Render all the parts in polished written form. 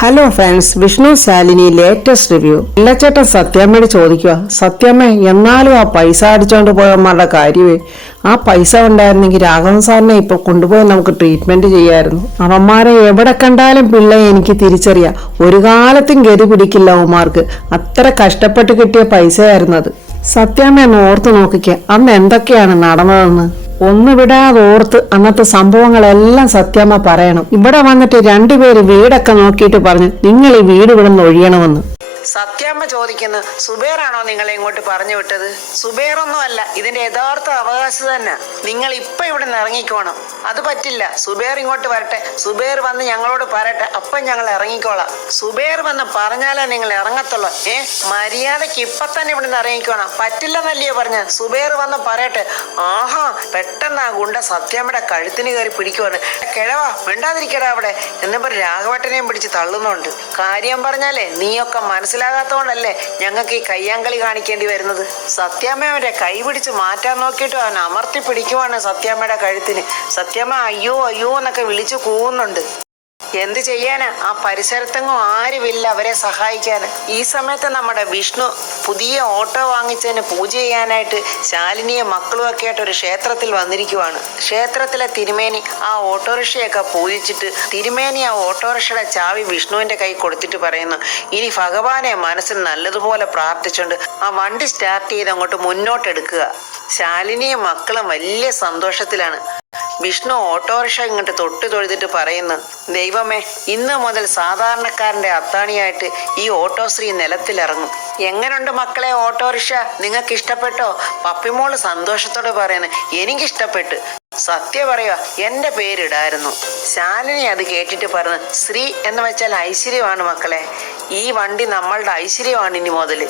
Hello friends, Vishnu Shalini latest review. ഇല്ലച്ചേട്ടൻ സത്യാമ്മയോട് ചോദിക്കുക, സത്യാമ്മ എന്നാലും ആ പൈസ അടിച്ചോണ്ട് പോയവന്മാരുടെ കാര്യമേ, ആ പൈസ ഉണ്ടായിരുന്നെങ്കിൽ രാഘവൻ സാറിനെ ഇപ്പൊ കൊണ്ടുപോയി നമുക്ക് ട്രീറ്റ്മെന്റ് ചെയ്യായിരുന്നു. അവന്മാരെ എവിടെ കണ്ടാലും പിള്ളയെ എനിക്ക് തിരിച്ചറിയാം. ഒരു കാലത്തും ഗതി പിടിക്കില്ല അവന്മാർക്ക്. അത്ര കഷ്ടപ്പെട്ട് കിട്ടിയ പൈസയായിരുന്നു അത്. സത്യാമ്മ ഒന്ന് ഓർത്ത് നോക്കിക്ക, അന്ന് എന്തൊക്കെയാണ് നടന്നതെന്ന്. ഒന്ന് വിടാതെ ഓർത്ത് അന്നത്തെ സംഭവങ്ങളെല്ലാം സത്യാമ്മ പറയണം. ഇവിടെ വന്നിട്ട് രണ്ടുപേര് വീടൊക്കെ നോക്കിയിട്ട് പറഞ്ഞു, നിങ്ങൾ ഈ വീട് ഇവിടെ നിന്ന് ഒഴിയണമെന്ന്. സത്യാമ്മ ചോദിക്കുന്നു, സുബേറാണോ നിങ്ങളെ ഇങ്ങോട്ട് പറഞ്ഞു വിട്ടത്? സുബേറൊന്നും അല്ല, ഇതിന്റെ യഥാർത്ഥ അവകാശം തന്നെ. നിങ്ങൾ ഇപ്പൊ ഇവിടെ നിന്ന് ഇറങ്ങിക്കോണം. അത് പറ്റില്ല, സുബേർ ഇങ്ങോട്ട് വരട്ടെ. സുബേർ വന്ന് ഞങ്ങളോട് പറയട്ടെ, അപ്പം ഞങ്ങൾ ഇറങ്ങിക്കോളാം. സുബേർ വന്ന് പറഞ്ഞാലേ നിങ്ങൾ ഇറങ്ങത്തുള്ളൂ. മര്യാദക്ക് ഇപ്പൊ തന്നെ ഇവിടെ നിന്ന് ഇറങ്ങിക്കോണം. പറ്റില്ലെന്നല്ലയോ പറഞ്ഞ? സുബേർ വന്ന് പറയട്ടെ. ആഹാ, പെട്ടെന്ന് ആ ഗുണ്ട സത്യാമ്മയുടെ കഴുത്തിന് കയറി പിടിക്കുവാണ്. കിഴവാ മിണ്ടാതിരിക്കടാ അവിടെ എന്നും പറഞ്ഞ് രാഘവട്ടനെയും പിടിച്ച് തള്ളുന്നുണ്ട്. കാര്യം പറഞ്ഞാലേ നീയൊക്കെ മനസ്സിലാകാത്തോണ്ടല്ലേ ഞങ്ങൾക്ക് ഈ കയ്യാങ്കളി കാണിക്കേണ്ടി വരുന്നത്. സത്യാമ്മ അവന്റെ കൈ പിടിച്ച് മാറ്റാൻ നോക്കിയിട്ട് അവൻ അമർത്തി പിടിക്കുവാണ് സത്യാമ്മയുടെ കഴുത്തിന്. സത്യാമ്മ അയ്യോ അയ്യോ എന്നൊക്കെ വിളിച്ചു കൂവുന്നുണ്ട്. എന്ത് ചെയ്യാനാ, ആ പരിസരത്തെങ്ങും ആരുമില്ല അവരെ സഹായിക്കാൻ. ഈ സമയത്ത് നമ്മുടെ വിഷ്ണു പുതിയ ഓട്ടോ വാങ്ങിച്ചതിന് പൂജ ചെയ്യാനായിട്ട് ശാലിനിയും മക്കളും ഒക്കെ ആയിട്ട് ഒരു ക്ഷേത്രത്തിൽ വന്നിരിക്കുവാണ്. ക്ഷേത്രത്തിലെ തിരുമേനി ആ ഓട്ടോറിക്ഷയൊക്കെ പൂജിച്ചിട്ട് തിരുമേനി ആ ഓട്ടോറിക്ഷയുടെ ചാവി വിഷ്ണുവിന്റെ കൈ കൊടുത്തിട്ട് പറയുന്നു, ഇനി ഭഗവാനെ മനസ്സിൽ നല്ലതുപോലെ പ്രാർത്ഥിച്ചുകൊണ്ട് ആ വണ്ടി സ്റ്റാർട്ട് ചെയ്ത് അങ്ങോട്ട് മുന്നോട്ടെടുക്കുക. ശാലിനിയും മക്കളും വലിയ സന്തോഷത്തിലാണ്. വിഷ്ണു ഓട്ടോറിക്ഷ ഇങ്ങോട്ട് തൊട്ട് തൊഴുതിട്ട് പറയുന്നു, ദൈവമേ, ഇന്ന് മുതൽ സാധാരണക്കാരന്റെ അത്താണിയായിട്ട് ഈ ഓട്ടോശ്രീ നിലത്തിലിറങ്ങും. എങ്ങനുണ്ട് മക്കളെ ഓട്ടോറിക്ഷ? നിങ്ങൾക്ക് ഇഷ്ടപ്പെട്ടോ? പപ്പിമോള് സന്തോഷത്തോടെ പറയുന്നു, എനിക്കിഷ്ടപ്പെട്ടു. സത്യം പറയുക, എന്റെ പേരിടായിരുന്നു. ശാലിനി അത് കേട്ടിട്ട് പറഞ്ഞു, ശ്രീ എന്ന് വെച്ചാൽ ഐശ്വര്യമാണ് മക്കളെ. ഈ വണ്ടി നമ്മളുടെ ഐശ്വര്യമാണ് ഇനി മുതൽ.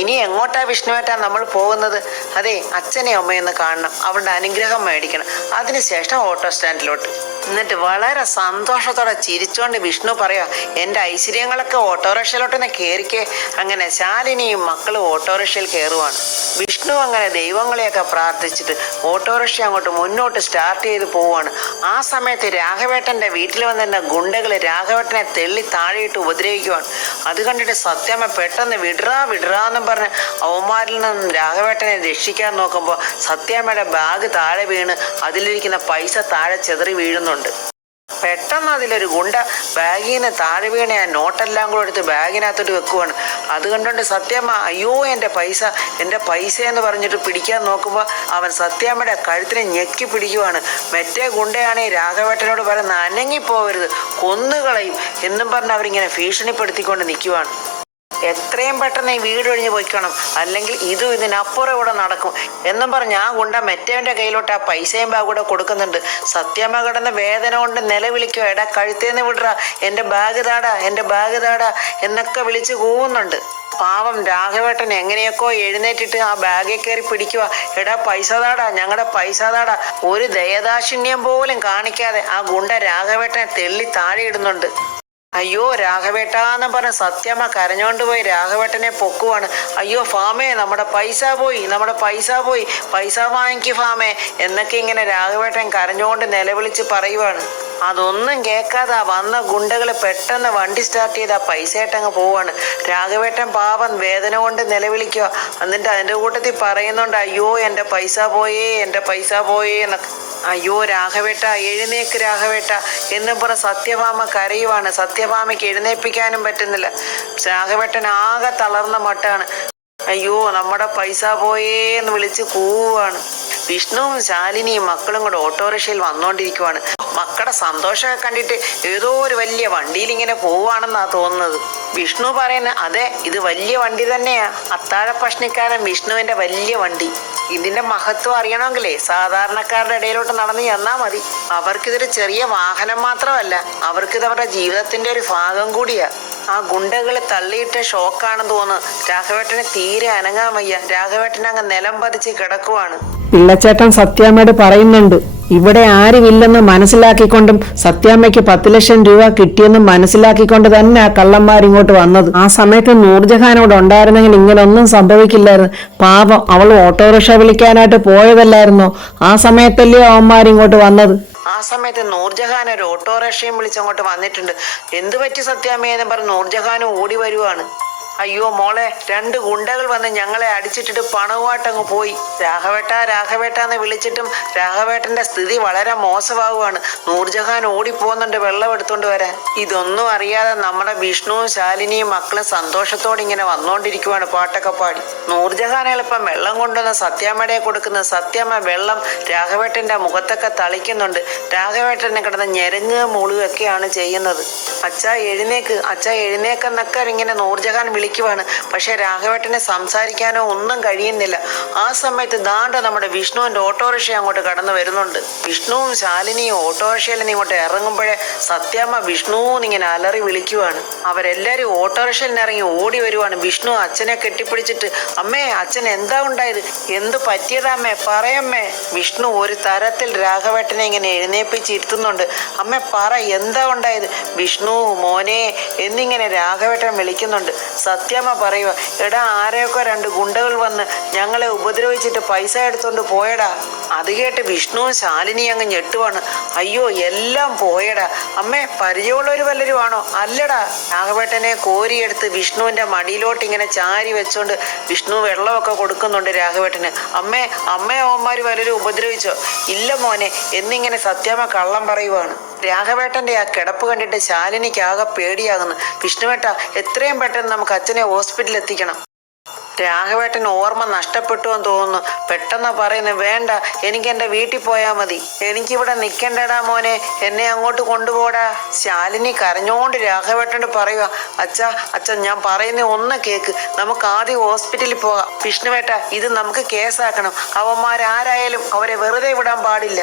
ഇനി എങ്ങോട്ടാ വിഷ്ണുവേട്ടാ നമ്മൾ പോകുന്നത്? അതെ, അച്ഛനെ അമ്മയൊന്ന് കാണണം, അവളുടെ അനുഗ്രഹം മേടിക്കണം. അതിനുശേഷം ഓട്ടോ സ്റ്റാൻഡിലോട്ട്. എന്നിട്ട് വളരെ സന്തോഷത്തോടെ ചിരിച്ചോണ്ട് വിഷ്ണു പറയാ, എന്റെ ഐശ്വര്യങ്ങളൊക്കെ ഓട്ടോറിക്ഷയിലോട്ടൊന്ന് കയറിക്കേ. അങ്ങനെ ശാലിനിയും മക്കളും ഓട്ടോറിക്ഷയിൽ കയറുവാണ്. വിഷ്ണു അങ്ങനെ ദൈവങ്ങളെയൊക്കെ പ്രാർത്ഥിച്ചിട്ട് ഓട്ടോറിക്ഷ അങ്ങോട്ട് മുന്നോട്ട് സ്റ്റാർട്ട് ചെയ്ത് പോവാണ്. ആ സമയത്ത് രാഘവേട്ടന്റെ വീട്ടിൽ വന്നിരുന്ന ഗുണ്ടകള് രാഘവേട്ടനെ തെള്ളി താഴെയിട്ട് ഉപദ്രവിക്കുവാണ്. അത് കണ്ടിട്ട് സത്യാമ്മ പെട്ടെന്ന് വിടറാന്നും പറഞ്ഞ് അവന്മാരിൽ നിന്നും രാഘവേട്ടനെ രക്ഷിക്കാൻ നോക്കുമ്പോൾ സത്യാമ്മയുടെ ബാഗ് താഴെ വീണ് അതിലിരിക്കുന്ന പൈസ താഴെ ചെതറി വീഴുന്നുണ്ട്. പെട്ടെന്ന് അതിലൊരു ഗുണ്ട ബാഗിൽ നിന്ന് താഴെ വീണ ആ നോട്ടെല്ലാം കൂടെ എടുത്ത് ബാഗിനകത്തോട്ട് വെക്കുവാണ്. അത് കണ്ടുകൊണ്ട് സത്യാമ്മ അയ്യോ എൻ്റെ പൈസ എന്ന് പറഞ്ഞിട്ട് പിടിക്കാൻ നോക്കുമ്പോൾ അവൻ സത്യാമ്മയുടെ കഴുത്തിനെ ഞെക്കി പിടിക്കുവാണ്. മറ്റേ ഗുണ്ടയാണെങ്കിൽ രാഘവേട്ടനോട് പറയുന്ന, അനങ്ങിപ്പോവരുത്, കൊന്നുകളയും എന്നും പറഞ്ഞ് അവരിങ്ങനെ ഭീഷണിപ്പെടുത്തിക്കൊണ്ട് നിൽക്കുവാണ്. എത്രയും പെട്ടെന്ന് ഈ വീട് ഒഴിഞ്ഞു പോയിക്കണം, അല്ലെങ്കിൽ ഇതിനപ്പുറം ഇവിടെ നടക്കും എന്നും പറഞ്ഞ് ആ ഗുണ്ട മെറ്റവന്റെ കയ്യിലോട്ട് ആ പൈസയും ബാഗ് കൂടെ കൊടുക്കുന്നുണ്ട്. സത്യാമ്മ കിടന്ന വേദന കൊണ്ട് നിലവിളിക്കുക, എടാ കഴുത്തേന്ന് വിടറാ, എൻ്റെ ബാഗ് താടാ എന്നൊക്കെ വിളിച്ച് കൂവുന്നുണ്ട്. പാവം രാഘവേട്ടൻ എങ്ങനെയൊക്കെ എഴുന്നേറ്റിട്ട് ആ ബാഗിൽ കയറി പിടിക്കുക, എടാ പൈസ താടാ, ഞങ്ങളുടെ പൈസ താടാ. ഒരു ദയദാക്ഷിണ്യം പോലും കാണിക്കാതെ ആ ഗുണ്ട രാഘവേട്ടനെ തെള്ളി താഴെ ഇടുന്നുണ്ട്. അയ്യോ രാഘവേട്ടാന്ന് പറഞ്ഞ സത്യാമ്മ കരഞ്ഞോണ്ട് പോയി രാഘവേട്ടനെ പൊക്കുവാണ്. അയ്യോ ഫാമേ, നമ്മുടെ പൈസ പോയി, പൈസ വാങ്ങിക്ക് ഫാമേ എന്നൊക്കെ ഇങ്ങനെ രാഘവേട്ടൻ കരഞ്ഞോണ്ട് നിലവിളിച്ച് പറയുവാണ്. അതൊന്നും കേൾക്കാതെ വന്ന ഗുണ്ടകള് പെട്ടെന്ന് വണ്ടി സ്റ്റാർട്ട് ചെയ്ത് ആ പൈസയായിട്ടങ്ങ് പോവാണ്. രാഘവേട്ടൻ പാവം വേദന കൊണ്ട് നിലവിളിക്കുക. എന്നിട്ട് അതിന്റെ കൂട്ടത്തിൽ പറയുന്നുണ്ട്, അയ്യോ എൻ്റെ പൈസ പോയേ എന്നൊക്കെ. അയ്യോ രാഘവേട്ട, എഴുന്നേക്ക് രാഘവേട്ട എന്നും പറഞ്ഞ സത്യഭാമ കരയുവാണ്. സത്യഭാമയ്ക്ക് എഴുന്നേൽപ്പിക്കാനും പറ്റുന്നില്ല. രാഘവേട്ടൻ ആകെ തളർന്ന മട്ടാണ്. അയ്യോ നമ്മുടെ പൈസ പോയേ എന്ന് വിളിച്ച് കൂവാണ്. വിഷ്ണുവും ശാലിനിയും മക്കളും കൂടെ ഓട്ടോറിക്ഷയിൽ വന്നോണ്ടിരിക്കുവാണ്. മക്കളുടെ സന്തോഷമൊക്കെ കണ്ടിട്ട് ഏതോ ഒരു വലിയ വണ്ടിയിൽ ഇങ്ങനെ പോവാണെന്നാ തോന്നുന്നത്. വിഷ്ണു പറയുന്നത്, അതെ, ഇത് വലിയ വണ്ടി തന്നെയാ, അത്താഴ ഭക്ഷണിക്കാരൻ വിഷ്ണുവിന്റെ വലിയ വണ്ടി. ഇതിന്റെ മഹത്വം അറിയണമെങ്കിലേ സാധാരണക്കാരുടെ ഇടയിലോട്ട് നടന്നു ചെന്നാ മതി. അവർക്കിതൊരു ചെറിയ വാഹനം മാത്രമല്ല, അവർക്കിത് അവരുടെ ജീവിതത്തിന്റെ ഒരു ഭാഗം കൂടിയാ. ആ ഗുണ്ടകള് തള്ളിയിട്ട ഷോക്കാണെന്ന് തോന്നുന്നു. രാഘവേട്ടനെ തീരെ അനങ്ങാൻ വയ്യ. രാഘവേട്ടൻ അങ്ങ് നിലം പതിച്ച് കിടക്കുവാണ്. പിള്ളച്ചേട്ടൻ സത്യാമ്മയോട് പറയുന്നുണ്ട്, ഇവിടെ ആരുമില്ലെന്ന് മനസ്സിലാക്കിക്കൊണ്ടും സത്യാമ്മയ്ക്ക് 10 ലക്ഷം രൂപ കിട്ടിയെന്നും മനസ്സിലാക്കിക്കൊണ്ട് തന്നെ ആ കള്ളന്മാരിങ്ങോട്ട് വന്നത്. ആ സമയത്ത് നൂർജഹാനോട് ഉണ്ടായിരുന്നെങ്കിൽ ഇങ്ങനൊന്നും സംഭവിക്കില്ലായിരുന്നു. പാപം, അവൾ ഓട്ടോറിക്ഷ വിളിക്കാനായിട്ട് പോയതല്ലായിരുന്നോ? ആ സമയത്തല്ലയോ അവന്മാരിങ്ങോട്ട് വന്നത്. ആ സമയത്ത് നൂർജഹാൻ ഒരു ഓട്ടോറിക്ഷയും വിളിച്ചങ്ങോട്ട് വന്നിട്ടുണ്ട്. എന്തു പറ്റി സത്യാമ്മയെന്ന് പറഞ്ഞ് നൂർജഹാനും ഓടി വരുവാണ്. അയ്യോ മോളെ, 2 ഗുണ്ടകൾ വന്ന് ഞങ്ങളെ അടിച്ചിട്ടിട്ട് പണവുമായിട്ടങ്ങ് പോയി. രാഘവേട്ട എന്ന് വിളിച്ചിട്ടും രാഘവേട്ടന്റെ സ്ഥിതി വളരെ മോശമാവുകയാണ്. നൂർജഹാൻ ഓടിപ്പോകുന്നുണ്ട് വെള്ളം എടുത്തോണ്ട് വരാൻ. ഇതൊന്നും അറിയാതെ നമ്മുടെ വിഷ്ണുവും ശാലിനിയും മക്കളും സന്തോഷത്തോടെ ഇങ്ങനെ വന്നോണ്ടിരിക്കുവാണ് പാട്ടൊക്കെ പാടി. നൂർജഹാൻ എളുപ്പം വെള്ളം കൊണ്ടുവന്ന് സത്യാമ്മയുടെ കൊടുക്കുന്നത്. സത്യാമ്മ വെള്ളം രാഘവേട്ടന്റെ മുഖത്തൊക്കെ തളിക്കുന്നുണ്ട്. രാഘവേട്ടനെ കിടന്ന് ഞെരങ്ങുക മുളുകയൊക്കെയാണ് ചെയ്യുന്നത്. അച്ഛാ എഴുന്നേക്കെന്നൊക്കെ ഇങ്ങനെ നൂർജഹാൻ വിളിക്കുവാണ്. പക്ഷെ രാഘവേട്ടനെ സംസാരിക്കാനോ ഒന്നും കഴിയുന്നില്ല. ആ സമയത്ത് ദാണ്ട നമ്മുടെ വിഷ്ണുവിന്റെ ഓട്ടോറിക്ഷ അങ്ങോട്ട് കടന്നു വരുന്നുണ്ട്. വിഷ്ണുവും ശാലിനിയും ഓട്ടോറിക്ഷയിൽ നിന്ന് ഇങ്ങോട്ട് ഇറങ്ങുമ്പോഴേ സത്യാമ്മ വിഷ്ണുവും ഇങ്ങനെ അലറി വിളിക്കുവാണ്. അവരെല്ലാരും ഓട്ടോറിക്ഷയിൽ നിന്ന് ഇറങ്ങി ഓടി വരുവാണ്. വിഷ്ണു അച്ഛനെ കെട്ടിപ്പിടിച്ചിട്ട്, അമ്മേ അച്ഛൻ എന്താ ഉണ്ടായത്, എന്ത് പറ്റിയതാ അമ്മേ, പറയമ്മേ. വിഷ്ണു ഒരു തരത്തിൽ രാഘവേട്ടനെ ഇങ്ങനെ എഴുന്നേപ്പിച്ചിരുത്തുന്നുണ്ട്. അമ്മേ പറ, എന്താ ഉണ്ടായത്. വിഷ്ണു മോനെ എന്നിങ്ങനെ രാഘവേട്ടൻ വിളിക്കുന്നുണ്ട്. സത്യാമ്മ പറയുക, എടാ ആരെയൊക്കെ 2 ഗുണ്ടകൾ വന്ന് ഞങ്ങളെ ഉപദ്രവിച്ചിട്ട് പൈസ എടുത്തോണ്ട് പോയടാ. അത് കേട്ട് വിഷ്ണുവും ശാലിനി അങ്ങ് ഞെട്ടുവാണ്. അയ്യോ എല്ലാം പോയടാ. അമ്മേ പരിചയമുള്ളവർ വല്ലരും ആണോ? അല്ലടാ. രാഘവേട്ടനെ കോരിയെടുത്ത് വിഷ്ണുവിന്റെ മടിയിലോട്ട് ഇങ്ങനെ ചാരി വെച്ചോണ്ട് വിഷ്ണു വെള്ളമൊക്കെ കൊടുക്കുന്നുണ്ട് രാഘവേട്ടന്. അമ്മേ അവന്മാര് വല്ലരും ഉപദ്രവിച്ചോ? ഇല്ല മോനെ എന്നിങ്ങനെ സത്യാമ്മ കള്ളം പറയുവാണ്. രാഘവേട്ടന്റെ ആ കിടപ്പ് കണ്ടിട്ട് ശാലിനിക്ക് ആകെ പേടിയാകുന്നു. വിഷ്ണുവേട്ട എത്രയും പെട്ടെന്ന് നമുക്ക് അച്ഛനെ ഹോസ്പിറ്റലിൽ എത്തിക്കണം. രാഘവേട്ടൻ ഓർമ്മ നഷ്ടപ്പെട്ടു എന്ന് തോന്നുന്നു. പെട്ടെന്ന് പറയുന്നു, വേണ്ട എനിക്ക് എൻ്റെ വീട്ടിൽ പോയാൽ മതി, എനിക്കിവിടെ നിൽക്കണ്ടടാ മോനെ, എന്നെ അങ്ങോട്ട് കൊണ്ടുപോടാ. ശാലിനി കരഞ്ഞോണ്ട് രാഘവേട്ടനോട് പറയുക, അച്ഛൻ ഞാൻ പറയുന്ന ഒന്ന് കേക്ക്, നമുക്ക് ആദ്യം ഹോസ്പിറ്റലിൽ പോകാം. വിഷ്ണുവേട്ട ഇത് നമുക്ക് കേസാക്കണം. അവന്മാരാരായാലും അവരെ വെറുതെ വിടാൻ പാടില്ല.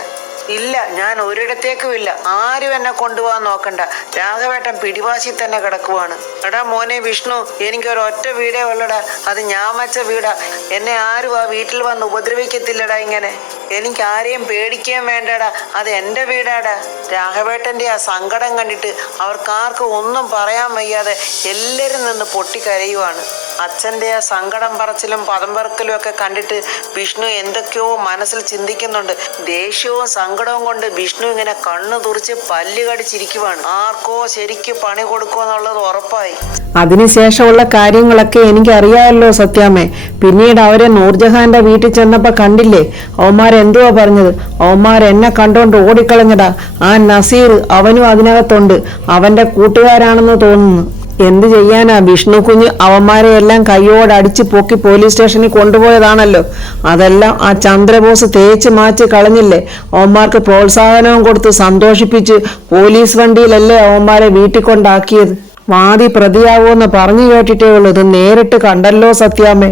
ഇല്ല, ഞാൻ ഒരിടത്തേക്കും ഇല്ല, ആരും എന്നെ കൊണ്ടുപോകാൻ നോക്കണ്ട. രാഘവേട്ടൻ പിടിവാശി തന്നെ കിടക്കുവാണ്. എടാ മോനെ വിഷ്ണു, എനിക്കൊരൊറ്റ വീടേ ഉള്ളടാ, അത് ഞാൻ വെച്ച വീടാ. എന്നെ ആരും ആ വീട്ടിൽ വന്ന് ഉപദ്രവിക്കത്തില്ലടാ. ഇങ്ങനെ എനിക്ക് ആരെയും പേടിക്കുകയും വേണ്ടടാ, അത് എൻ്റെ വീടാടാ. രാഘവേട്ടന്റെ ആ സങ്കടം കണ്ടിട്ട് അവർക്കാർക്കും ഒന്നും പറയാൻ വയ്യാതെ എല്ലാവരും നിന്ന് പൊട്ടിക്കരയുവാണ്. അച്ഛൻ്റെ ആ സങ്കടം പറച്ചിലും പദം പറക്കലും ഒക്കെ കണ്ടിട്ട് വിഷ്ണു എന്തൊക്കെയോ മനസ്സിൽ ചിന്തിക്കുന്നുണ്ട്. ദേഷ്യവും സങ്കടവും കൊണ്ട് വിഷ്ണു ഇങ്ങനെ കണ്ണു തുറിച്ച് പല്ല് കടിച്ചിരിക്കുവാണ്. ആർക്കോ ശരിക്ക് പണി കൊടുക്കുമെന്നുള്ളത് ഉറപ്പായി. അതിനുശേഷമുള്ള കാര്യങ്ങളൊക്കെ എനിക്കറിയാമല്ലോ സത്യാമ്മേ. പിന്നീട് അവരെ നൂർജഹാന്റെ വീട്ടിൽ ചെന്നപ്പോ കണ്ടില്ലേ, അവന്മാരെന്തുവാ പറഞ്ഞത്. അവന്മാരെന്നെ കണ്ടോണ്ട് ഓടിക്കളഞ്ഞടാ. ആ നസീർ അവനും അതിനകത്തുണ്ട്, അവന്റെ കൂട്ടുകാരാണെന്ന് തോന്നുന്നു. എന്ത് ചെയ്യാനാ, വിഷ്ണു കുഞ്ഞ് അവന്മാരെ എല്ലാം കയ്യോടടിച്ച് പൊക്കി പോലീസ് സ്റ്റേഷനിൽ കൊണ്ടുപോയതാണല്ലോ. അതെല്ലാം ആ ചന്ദ്രബോസ് തേച്ച് മാറ്റി കളഞ്ഞില്ലേ. അവന്മാർക്ക് പ്രോത്സാഹനവും കൊടുത്ത് സന്തോഷിപ്പിച്ച് പോലീസ് വണ്ടിയിലല്ലേ അവന്മാരെ വീട്ടിൽ കൊണ്ടാക്കിയത്. വാദി പ്രതിയാവൂന്ന് പറഞ്ഞു കേട്ടിട്ടേ ഉള്ളൂ, ഇത് നേരിട്ട് കണ്ടല്ലോ സത്യാമ്മേ.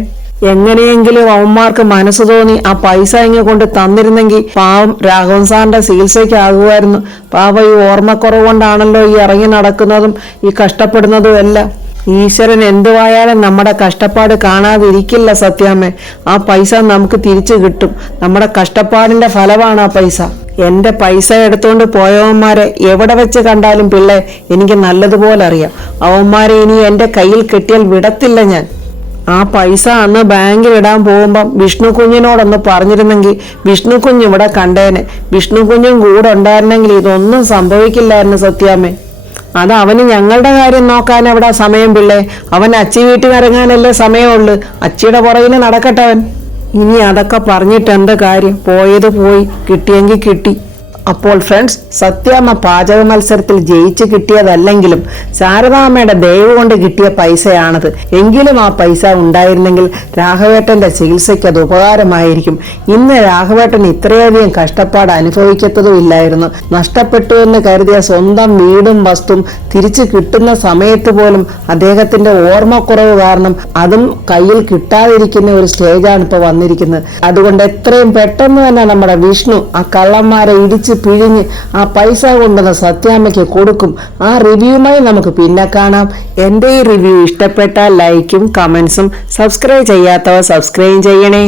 എങ്ങനെയെങ്കിലും അവന്മാർക്ക് മനസ്സ് തോന്നി ആ പൈസ ഇങ്ങ് കൊണ്ട് തന്നിരുന്നെങ്കിൽ പാവം രാഘവൻ സാറിന്റെ ചികിത്സയ്ക്കാകുമായിരുന്നു. പാവം ഈ ഓർമ്മക്കുറവ് കൊണ്ടാണല്ലോ ഈ ഇറങ്ങി നടക്കുന്നതും ഈ കഷ്ടപ്പെടുന്നതും എല്ലാം. ഈശ്വരൻ എന്തുവായാലും നമ്മുടെ കഷ്ടപ്പാട് കാണാതിരിക്കില്ല സത്യാമ്മേ. ആ പൈസ നമുക്ക് തിരിച്ചു കിട്ടും. നമ്മുടെ കഷ്ടപ്പാടിന്റെ ഫലമാണ് ആ പൈസ. എന്റെ പൈസ എടുത്തോണ്ട് പോയവന്മാരെ എവിടെ വെച്ച് കണ്ടാലും പിള്ളേ എനിക്ക് നല്ലതുപോലെ അറിയാം. അവന്മാരെ ഇനി എന്റെ കയ്യിൽ കെട്ടിയാൽ വിടത്തില്ല ഞാൻ. ആ പൈസ അന്ന് ബാങ്കിൽ ഇടാൻ പോകുമ്പം വിഷ്ണു കുഞ്ഞിനോടൊന്ന് പറഞ്ഞിരുന്നെങ്കിൽ വിഷ്ണു കുഞ്ഞ് ഇവിടെ കണ്ടേനെ. വിഷ്ണു കുഞ്ഞും കൂടെ ഉണ്ടായിരുന്നെങ്കിൽ ഇതൊന്നും സംഭവിക്കില്ലായിരുന്നു സത്യാമ്മേ. അത് അവന് ഞങ്ങളുടെ കാര്യം നോക്കാൻ എവിടെ സമയം പിള്ളേ. അവൻ അച്ചി വീട്ടിൽ ഇറങ്ങാനല്ലേ സമയമുള്ളു. അച്ചിയുടെ പുറകിന് നടക്കട്ടെ അവൻ. ഇനി അതൊക്കെ പറഞ്ഞിട്ട് എന്ത് കാര്യം, പോയത് പോയി, കിട്ടിയെങ്കിൽ കിട്ടി. അപ്പോൾ ഫ്രണ്ട്സ്, സത്യാമ്മ പാചക മത്സരത്തിൽ ജയിച്ച് കിട്ടിയതല്ലെങ്കിലും ശാരദാമ്മയുടെ ദയവ് കൊണ്ട് കിട്ടിയ പൈസയാണത്. എങ്കിലും ആ പൈസ ഉണ്ടായിരുന്നെങ്കിൽ രാഘവേട്ടന്റെ ചികിത്സയ്ക്ക് അത് ഉപകാരമായിരിക്കും. ഇന്ന് രാഘവേട്ടൻ ഇത്രയധികം കഷ്ടപ്പാട് അനുഭവിക്കത്തതും ഇല്ലായിരുന്നു. നഷ്ടപ്പെട്ടു എന്ന് കരുതിയ സ്വന്തം വീടും വസ്തുവും തിരിച്ചു കിട്ടുന്ന സമയത്ത് പോലും അദ്ദേഹത്തിന്റെ ഓർമ്മക്കുറവ് കാരണം അതും കയ്യിൽ കിട്ടാതിരിക്കുന്ന ഒരു സ്റ്റേജാണ് ഇപ്പോൾ വന്നിരിക്കുന്നത്. അതുകൊണ്ട് എത്രയും പെട്ടെന്ന് തന്നെ നമ്മുടെ വിഷ്ണു ആ കള്ളന്മാരെ ഇടിച്ച് പിഴിഞ്ഞ് ആ പൈസ കൊണ്ടുവന്ന് സത്യാമ്മയ്ക്ക് കൊടുക്കും. ആ റിവ്യൂമായി നമുക്ക് പിന്നെ കാണാം. എൻ്റെ ഈ റിവ്യൂ ഇഷ്ടപ്പെട്ടാൽ ലൈക്കും കമൻസും, സബ്സ്ക്രൈബ് ചെയ്യാത്തവർ സബ്സ്ക്രൈബ് ചെയ്യണേ.